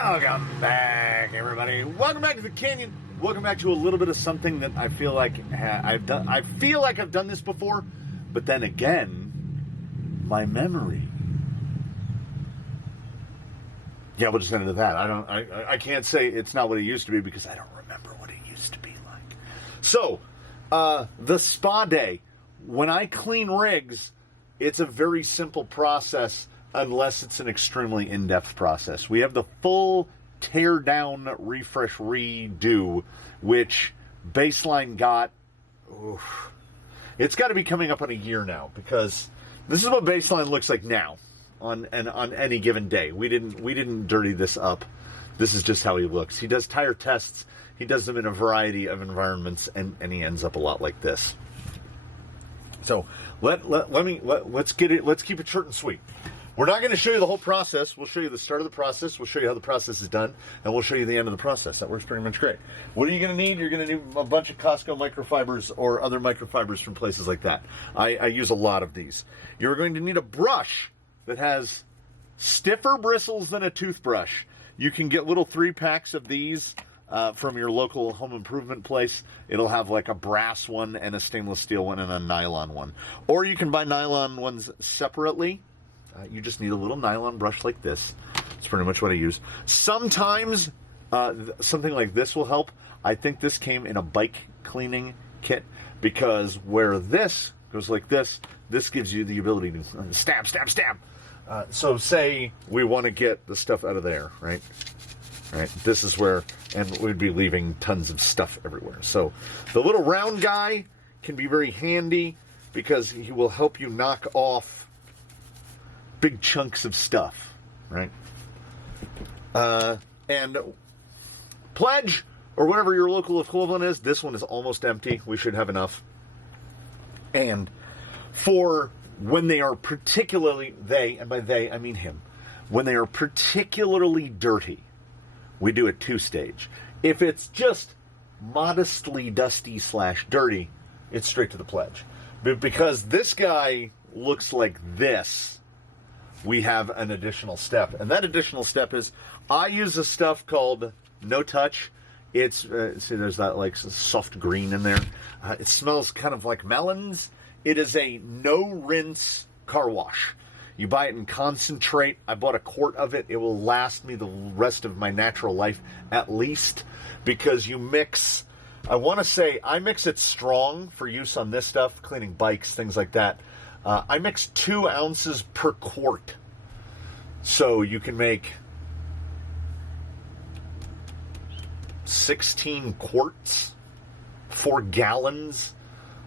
Welcome back, everybody. Welcome back to the Canyon. Welcome back to a little bit of something that I feel like I've done. I feel like I've done this before, but then again, my memory. Yeah, we'll just end it at that. I can't say it's not what it used to be because I don't remember what it used to be like. So, the spa day. When I clean rigs, it's a very simple process. Unless it's an extremely in-depth process. We have the full tear down, refresh, redo, which Baseline got. It's got to be coming up on a year now because this is what Baseline looks like now on any given day. We didn't dirty this up. This is just how he looks. He does tire tests. He does them in a variety of environments, and he ends up a lot like this. So let's get it. Let's keep it short and sweet. We're not going to show you the whole process. We'll show you the start of the process. We'll show you how the process is done. And we'll show you the end of the process. That works pretty much great. What are you going to need? You're going to need a bunch of Costco microfibers or other microfibers from places like that. I use a lot of these. You're going to need a brush that has stiffer bristles than a toothbrush. You can get little 3-packs of these from your local home improvement place. It'll have like a brass one and a stainless steel one and a nylon one. Or you can buy nylon ones separately. You just need a little nylon brush like this. That's pretty much what I use. Sometimes something like this will help. I think this came in a bike cleaning kit because where this goes like this gives you the ability to stab. So say we want to get the stuff out of there, right? Right. This is where, and we'd be leaving tons of stuff everywhere. So the little round guy can be very handy because he will help you knock off big chunks of stuff, right? And Pledge, or whatever your local equivalent is, this one is almost empty. We should have enough. And for when they are particularly, and by they, I mean him, when they are particularly dirty, we do a 2-stage. If it's just modestly dusty / dirty, it's straight to the Pledge. But because this guy looks like this, we have an additional step. And that additional step is I use a stuff called No Touch. It's, see, there's that like soft green in there. It smells kind of like melons. It is a no-rinse car wash. You buy it in concentrate. I bought a quart of it. It will last me the rest of my natural life at least because you mix, I want to say, I mix it strong for use on this stuff, cleaning bikes, things like that. I mix 2 ounces per quart. So you can make 16 quarts, 4 gallons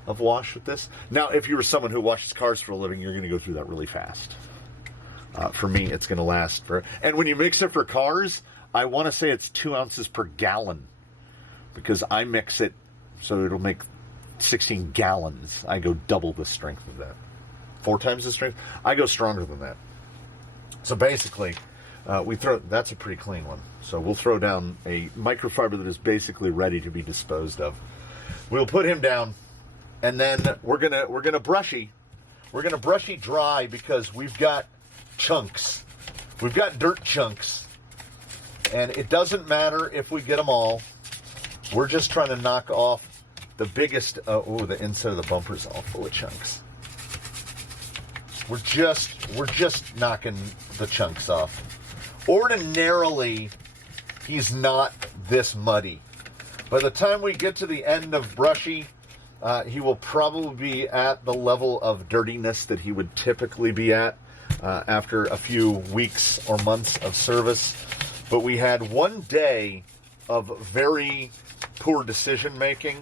of wash with this. Now, if you were someone who washes cars for a living, you're going to go through that really fast. For me, it's going to last for... And when you mix it for cars, I want to say it's 2 ounces per gallon. Because I mix it so it'll make 16 gallons. I go double the strength of that. 4 times the strength. I go stronger than that. So basically, that's a pretty clean one. So we'll throw down a microfiber that is basically ready to be disposed of. We'll put him down, and then we're gonna brushy. We're gonna brushy dry because we've got chunks. We've got dirt chunks, and it doesn't matter if we get them all. We're just trying to knock off the biggest. The inside of the bumper's all full of chunks. We're just knocking the chunks off. Ordinarily, he's not this muddy. By the time we get to the end of brushy, he will probably be at the level of dirtiness that he would typically be at after a few weeks or months of service. But we had one day of very poor decision making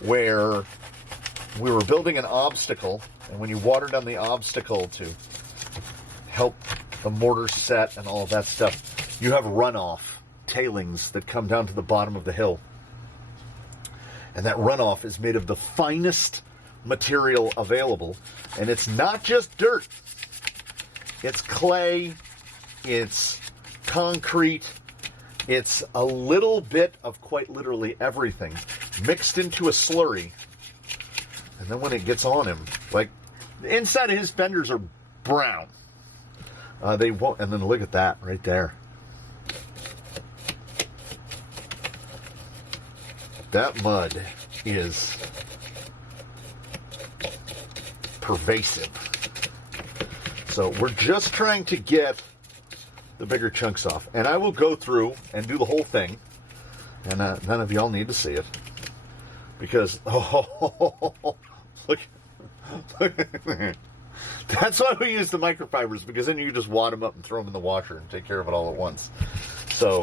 where we were building an obstacle. And when you water down the obstacle to help the mortar set and all of that stuff, you have runoff, tailings that come down to the bottom of the hill. And that runoff is made of the finest material available. And it's not just dirt. It's clay. It's concrete. It's a little bit of quite literally everything mixed into a slurry. And then when it gets on him, like, the inside of his fenders are brown. They won't, and then look at that right there. that mud is pervasive. So we're just trying to get the bigger chunks off. And I will go through and do the whole thing. And none of y'all need to see it. Because, look. That's why we use the microfibers, because then you just wad them up and throw them in the washer and take care of it all at once. So,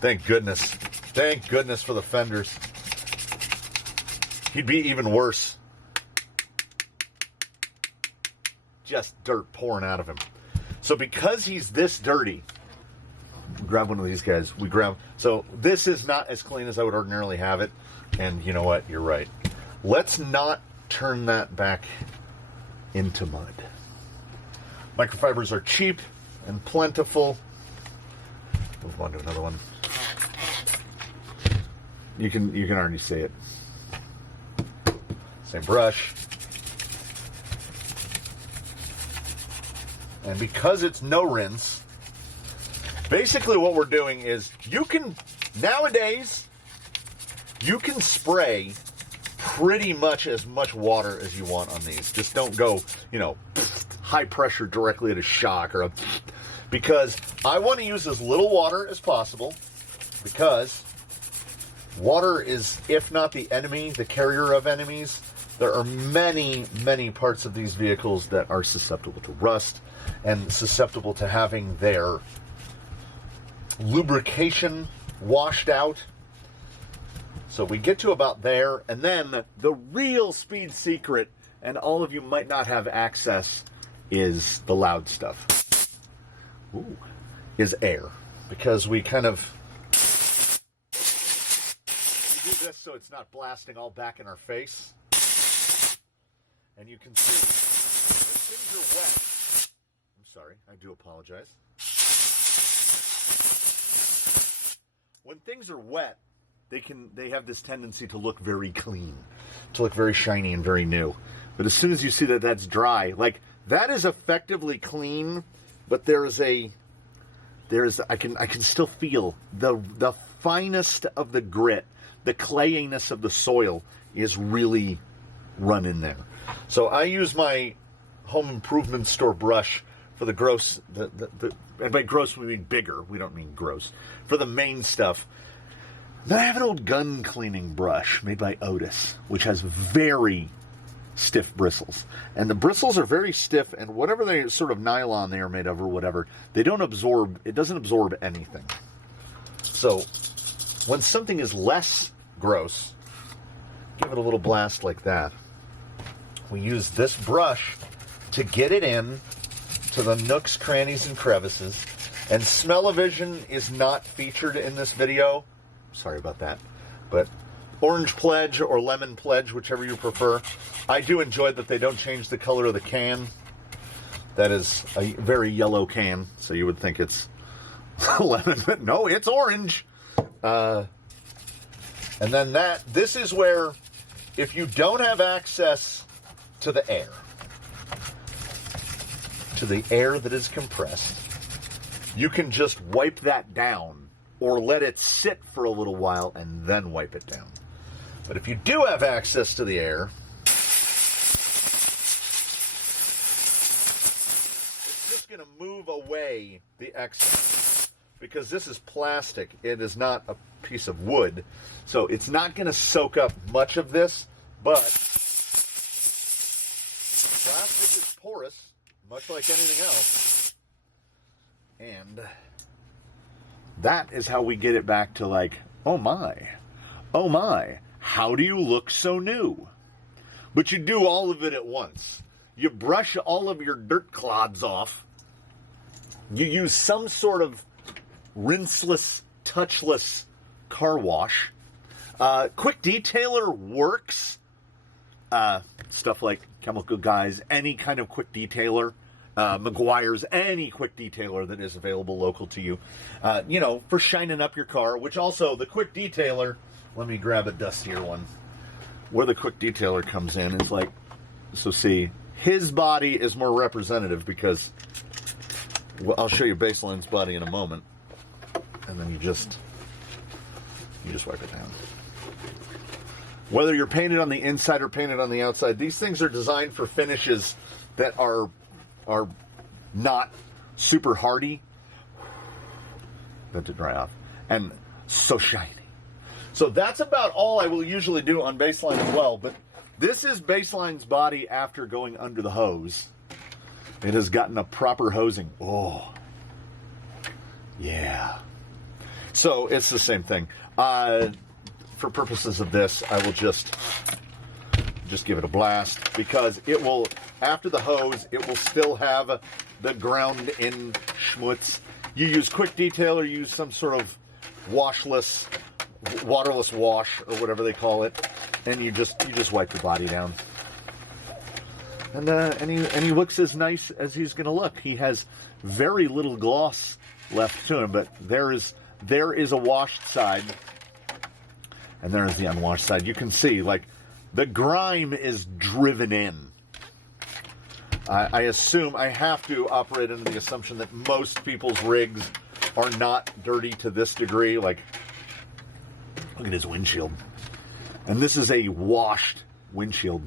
thank goodness. Thank goodness for the fenders. He'd be even worse. Just dirt pouring out of him. So because he's this dirty, we grab one of these guys. So this is not as clean as I would ordinarily have it. And you know what? You're right. Let's not turn that back into mud. Microfibers are cheap and plentiful. Move on to another one. You can already see it. Same brush. And because it's no rinse, basically what we're doing is nowadays, you can spray pretty much as much water as you want on these. Just don't go, high pressure directly at a shock because I want to use as little water as possible, because water is, if not the enemy, the carrier of enemies. There are many, many parts of these vehicles that are susceptible to rust and susceptible to having their lubrication washed out. So we get to about there, and then the real speed secret, and all of you might not have access, is the loud stuff. Is air. Because we kind of do this so it's not blasting all back in our face. And you can see when things are wet. I'm sorry, I do apologize. When things are wet, they have this tendency to look very clean, to look very shiny and very new. But as soon as you see that that's dry, like that is effectively clean, but I can still feel the finest of the grit, the clayiness of the soil is really run in there. So I use my home improvement store brush for the gross, and by gross we mean bigger, we don't mean gross, for the main stuff. Then I have an old gun cleaning brush made by Otis, which has very stiff bristles. And the bristles are very stiff, and whatever they sort of nylon they are made of or whatever, it doesn't absorb anything. So when something is less gross, give it a little blast like that. We use this brush to get it in to the nooks, crannies, and crevices. And smell-o-vision is not featured in this video. Sorry about that. But Orange Pledge or Lemon Pledge, whichever you prefer. I do enjoy that they don't change the color of the can. That is a very yellow can, so you would think it's lemon, but no, it's orange. And then this is where, if you don't have access to the air that is compressed, you can just wipe that down or let it sit for a little while and then wipe it down. But if you do have access to the air, it's just going to move away the excess. Because this is plastic, it is not a piece of wood. So it's not going to soak up much of this, but plastic is porous, much like anything else. And that is how we get it back to like, oh my, how do you look so new? But you do all of it at once. You brush all of your dirt clods off. You use some sort of rinseless, touchless car wash. Quick Detailer works. Stuff like Chemical Guys, any kind of quick detailer. McGuire's, any quick detailer that is available local to you. For shining up your car, which also the quick detailer, let me grab a dustier one. Where the quick detailer comes in is like, so see, his body is more representative because, well, I'll show you Baseline's body in a moment. and then you just wipe it down. Whether you're painted on the inside or painted on the outside, these things are designed for finishes that are not super hardy. That to dry off. And so shiny. So that's about all I will usually do on baseline as well, but this is baseline's body after going under the hose. It has gotten a proper hosing. Oh, yeah. So it's the same thing. For purposes of this, I will just give it a blast, because it will, after the hose, it will still have the ground in schmutz. You use quick detail or use some sort of washless, waterless wash or whatever they call it, and you just wipe your body down. And he looks as nice as he's going to look. He has very little gloss left to him, but there is a washed side. And there is the unwashed side. You can see, like, the grime is driven in. I assume, I have to operate under the assumption that most people's rigs are not dirty to this degree. Like, look at his windshield. And this is a washed windshield.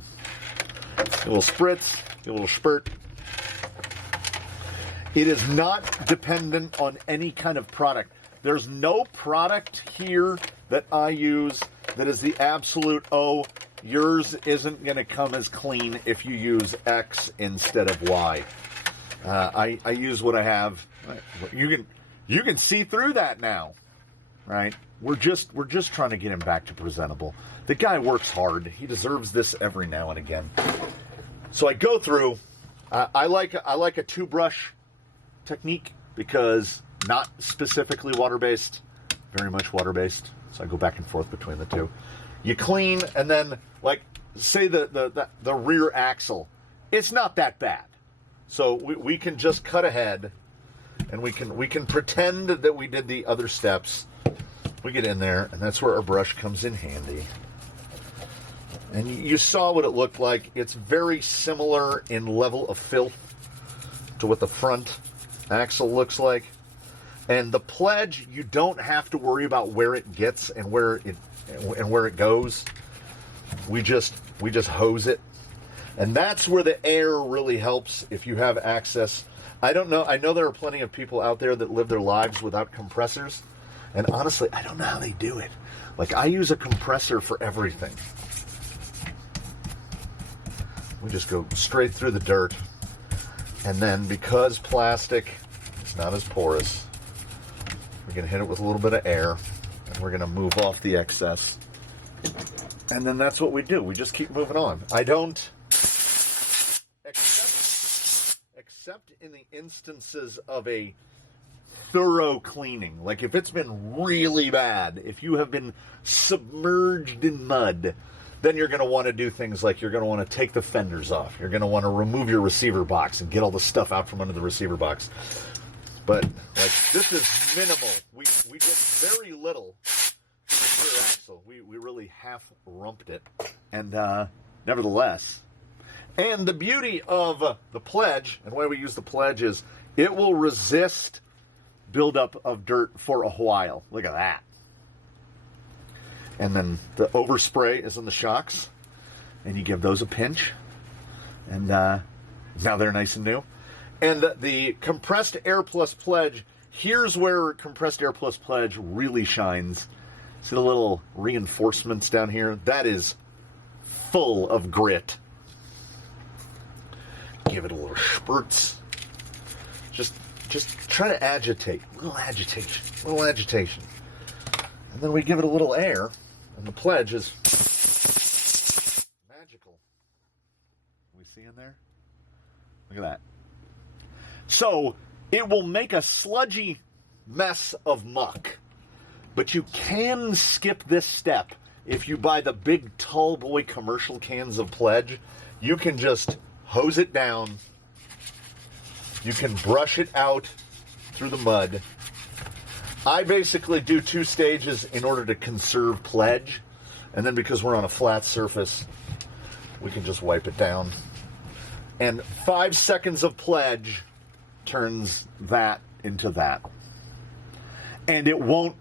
A little spritz, a little spurt. It is not dependent on any kind of product. There's no product here that I use that is the absolute, oh, yours isn't going to come as clean if you use X instead of Y. I use what I have. You can see through that now, right? We're just trying to get him back to presentable. The guy works hard. He deserves this every now and again. So I go through. I like a two-brush technique, because not specifically water-based, very much water-based. So I go back and forth between the two. You clean, and then, like, say the rear axle, it's not that bad. So we can just cut ahead, and we can pretend that we did the other steps. We get in there, and that's where our brush comes in handy. And you saw what it looked like. It's very similar in level of filth to what the front axle looks like. And the pledge, you don't have to worry about where it gets and where it goes. We just hose it. And that's where the air really helps if you have access. I don't know. I know there are plenty of people out there that live their lives without compressors. And honestly, I don't know how they do it. Like, I use a compressor for everything. We just go straight through the dirt. And then, because plastic is not as porous, we're going to hit it with a little bit of air, and we're going to move off the excess. And then that's what we do. We just keep moving on. I don't, except in the instances of a thorough cleaning. Like, if it's been really bad, if you have been submerged in mud, then you're going to want to do things like you're going to want to take the fenders off. You're going to want to remove your receiver box and get all the stuff out from under the receiver box. But, like, this is minimal. We did very little to the rear axle. We really half-rumped it. And, nevertheless. And the beauty of the pledge, and why we use the pledge, is it will resist buildup of dirt for a while. Look at that. And then the overspray is on the shocks, and you give those a pinch, and now they're nice and new. And the compressed air plus pledge, here's where compressed air plus pledge really shines. See the little reinforcements down here? That is full of grit. Give it a little spurts. Just try to agitate. Little agitation. And then we give it a little air. And the pledge is magical. We see in there? Look at that. So it will make a sludgy mess of muck. But you can skip this step. If you buy the big tall boy commercial cans of pledge, you can just hose it down. You can brush it out through the mud. I basically do 2 stages in order to conserve pledge. And then because we're on a flat surface, we can just wipe it down. And 5 seconds of pledge turns that into that. And it won't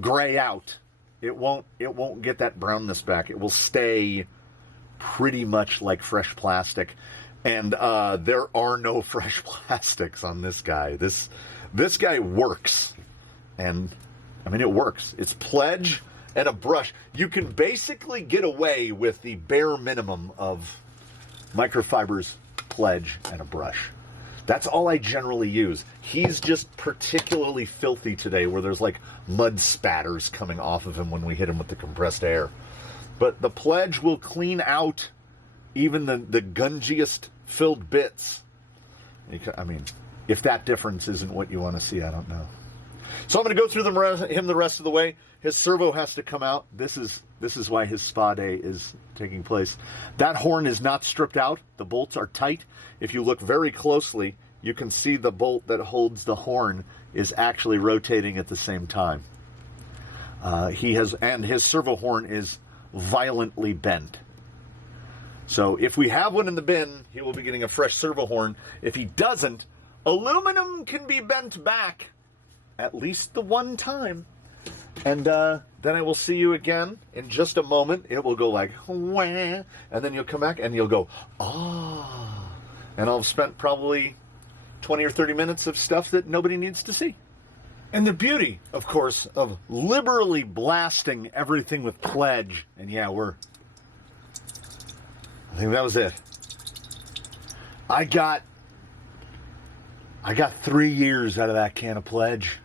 gray out. It won't get that brownness back. It will stay pretty much like fresh plastic. And there are no fresh plastics on this guy. This guy works. And I mean, it works. It's Pledge and a brush. You can basically get away with the bare minimum of microfibers, Pledge, and a brush. That's all I generally use. He's just particularly filthy today where there's like mud spatters coming off of him when we hit him with the compressed air. But the Pledge will clean out even the gungiest filled bits. I mean, if that difference isn't what you want to see, I don't know. So I'm going to go through him the rest of the way. His servo has to come out. This is why his spa day is taking place. That horn is not stripped out. The bolts are tight. If you look very closely, you can see the bolt that holds the horn is actually rotating at the same time. His servo horn is violently bent. So if we have one in the bin, he will be getting a fresh servo horn. If he doesn't, aluminum can be bent back at least the one time. And then I will see you again in just a moment. It will go like, wah, and then you'll come back and you'll go, ah. And I'll have spent probably 20 or 30 minutes of stuff that nobody needs to see. And the beauty, of course, of liberally blasting everything with Pledge. And yeah, I think that was it. I got 3 years out of that can of Pledge.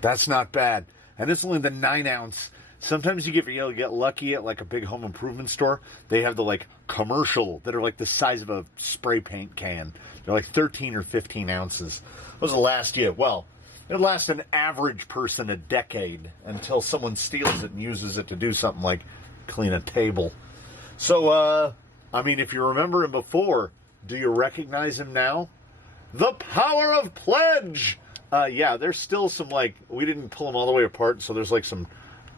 That's not bad. And it's only the 9-ounce. Sometimes you get lucky at like a big home improvement store. They have the like commercial that are like the size of a spray paint can. They're like 13 or 15 ounces. What was the last year? Well, it'll last an average person a decade until someone steals it and uses it to do something like clean a table. So, I mean, if you remember him before, do you recognize him now? The power of Pledge! Yeah, there's still some, like, we didn't pull them all the way apart, so there's, like, some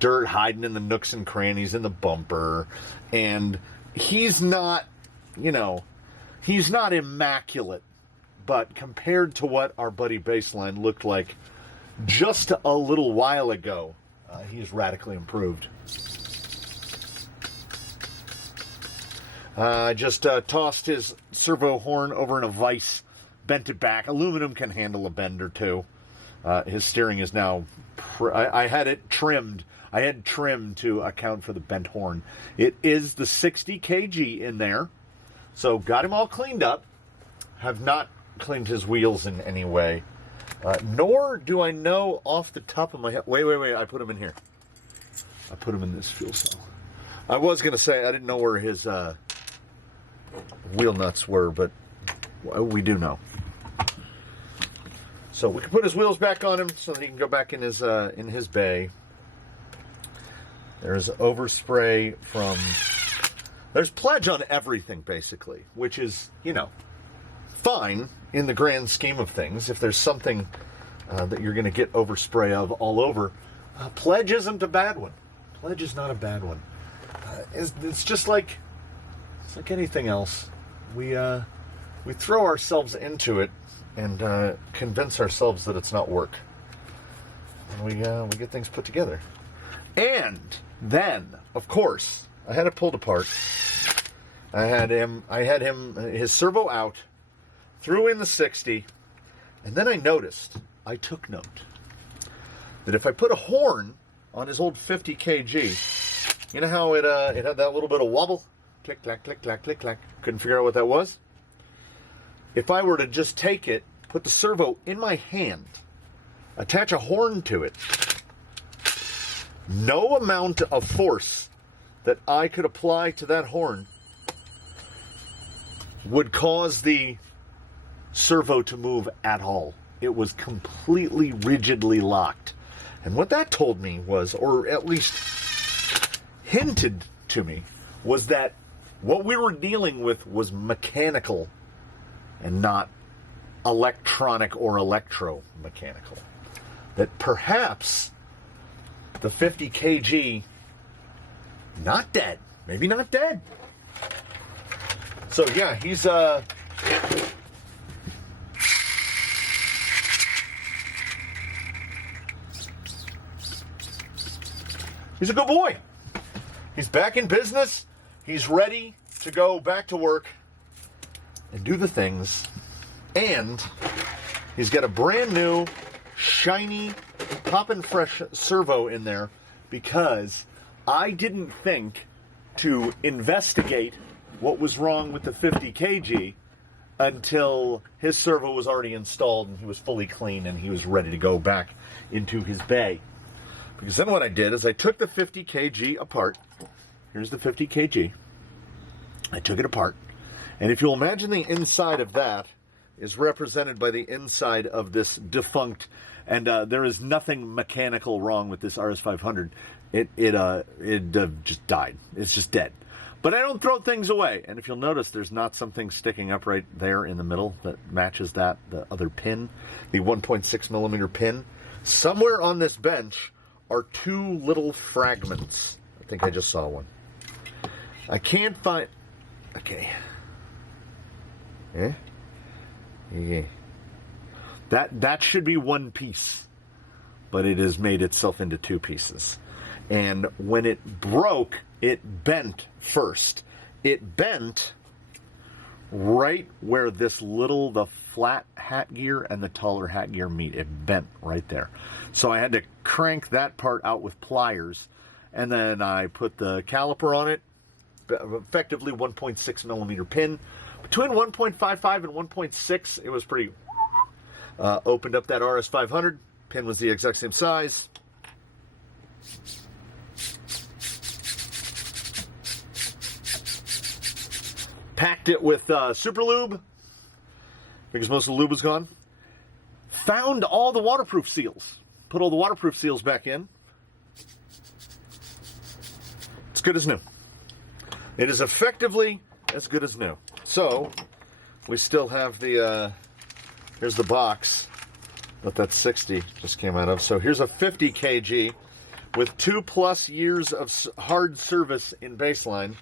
dirt hiding in the nooks and crannies in the bumper. And he's not, he's not immaculate. But compared to what our buddy Baseline looked like just a little while ago, he's radically improved. I just tossed his servo horn over in a vise, bent it back. Aluminum can handle a bend or two. His steering is now... I had it trimmed. I had trimmed to account for the bent horn. It is the 60 kg in there. So got him all cleaned up. Have not cleaned his wheels in any way. Nor do I know off the top of my head... Wait. I put him in here. I put him in this fuel cell. I was going to say I didn't know where his wheel nuts were, but we do know. So we can put his wheels back on him so that he can go back in his bay. There's overspray from... There's Pledge on everything, basically, which is, fine in the grand scheme of things. If there's something that you're going to get overspray of all over, Pledge isn't a bad one. Pledge is not a bad one. It's just like... It's like anything else. We throw ourselves into it and convince ourselves that it's not work. And we get things put together. And then, of course, I had it pulled apart. I had his servo out, threw in the 60, and then I took note, that if I put a horn on his old 50 kg, you know how it had that little bit of wobble? Click, clack, click, clack, click, clack. Couldn't figure out what that was. If I were to just take it, put the servo in my hand, attach a horn to it, no amount of force that I could apply to that horn would cause the servo to move at all. It was completely rigidly locked. And what that told me was, or at least hinted to me, was that what we were dealing with was mechanical and not electronic or electromechanical. That perhaps the 50 kg, not dead, maybe not dead. So yeah, he's He's a good boy. He's back in business. He's ready to go back to work and do the things. And he's got a brand new, shiny, poppin' fresh servo in there because I didn't think to investigate what was wrong with the 50 kg until his servo was already installed and he was fully clean and he was ready to go back into his bay. Because then what I did is I took the 50 kg apart. Here's the 50 kg. I took it apart. And if you'll imagine the inside of that is represented by the inside of this defunct, and there is nothing mechanical wrong with this RS500. It just died. It's just dead. But I don't throw things away. And if you'll notice, there's not something sticking up right there in the middle that matches that, the other pin, the 1.6 millimeter pin. Somewhere on this bench are two little fragments. I think I just saw one. I can't find... Okay. Yeah. That should be one piece, but it has made itself into two pieces. And when it broke, it bent first. It bent right where the flat hat gear and the taller hat gear meet. It bent right there. So I had to crank that part out with pliers, and then I put the caliper on it, effectively 1.6 millimeter pin. Between 1.55 and 1.6, it was pretty... opened up that RS500. Pin was the exact same size. Packed it with super lube because most of the lube was gone. Found all the waterproof seals. Put all the waterproof seals back in. It's good as new. It is effectively as good as new. So, we still have the... here's the box that 60 just came out of. So here's a 50 kg with 2+ years of hard service in baseline.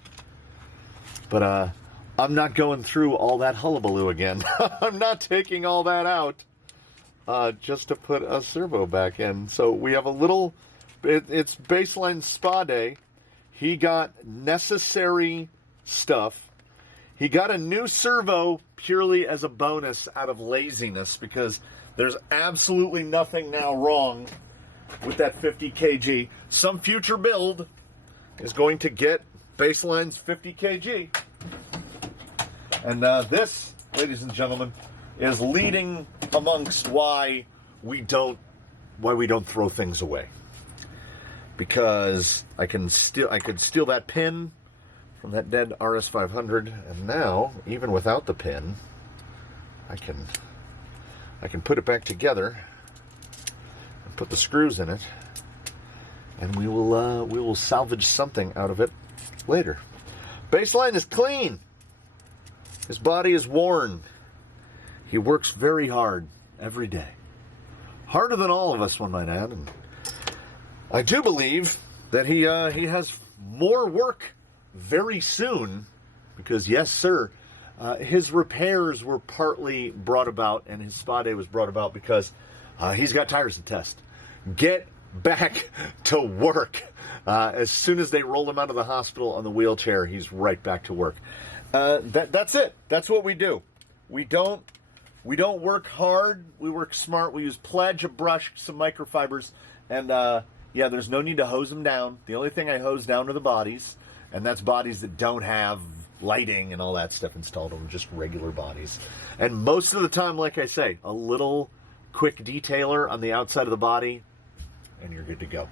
But I'm not going through all that hullabaloo again. I'm not taking all that out just to put a servo back in. So we have a little... It's baseline spa day. He got necessary stuff. He got a new servo purely as a bonus out of laziness because there's absolutely nothing now wrong with that 50 kg. Some future build is going to get baseline's 50 kg. And this, ladies and gentlemen, is leading amongst why we don't throw things away. Because I could steal that pin from that dead RS500, and now, even without the pin, I can put it back together and put the screws in it, and we will salvage something out of it later. Baseline is clean. His body is worn. He works very hard every day, harder than all of us, one might add. And I do believe that he has more work very soon, because yes, sir, his repairs were partly brought about, and his spa day was brought about because he's got tires to test. Get back to work. As soon as they rolled him out of the hospital on the wheelchair, he's right back to work. That's it. That's what we do. We don't work hard. We work smart. We use pledge, a brush, some microfibers, and yeah, there's no need to hose them down. The only thing I hose down are the bodies, and that's bodies that don't have lighting and all that stuff installed on, just regular bodies. And most of the time, like I say, a little quick detailer on the outside of the body, and you're good to go.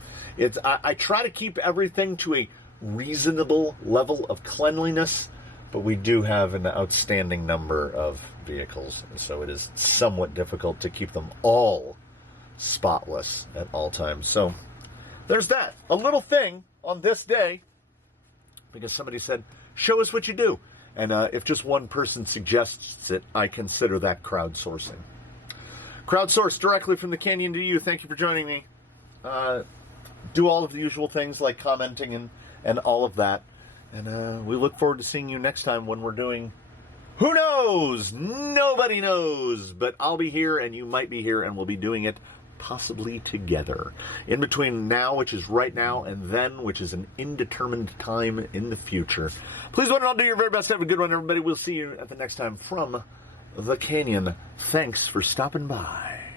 I try to keep everything to a reasonable level of cleanliness, but we do have an outstanding number of vehicles, and so it is somewhat difficult to keep them all spotless at all times. So there's that. A little thing on this day, because somebody said, show us what you do. And if just one person suggests it, I consider that crowdsourcing. Crowdsourced directly from the Canyon to you. Thank you for joining me. Do all of the usual things like commenting and all of that. And we look forward to seeing you next time when we're doing, who knows? Nobody knows. But I'll be here and you might be here, and we'll be doing it possibly together. In between now, which is right now, and then, which is an indeterminate time in the future. Please one and all do your very best. Have a good one, everybody. We'll see you at the next time from the Canyon. Thanks for stopping by.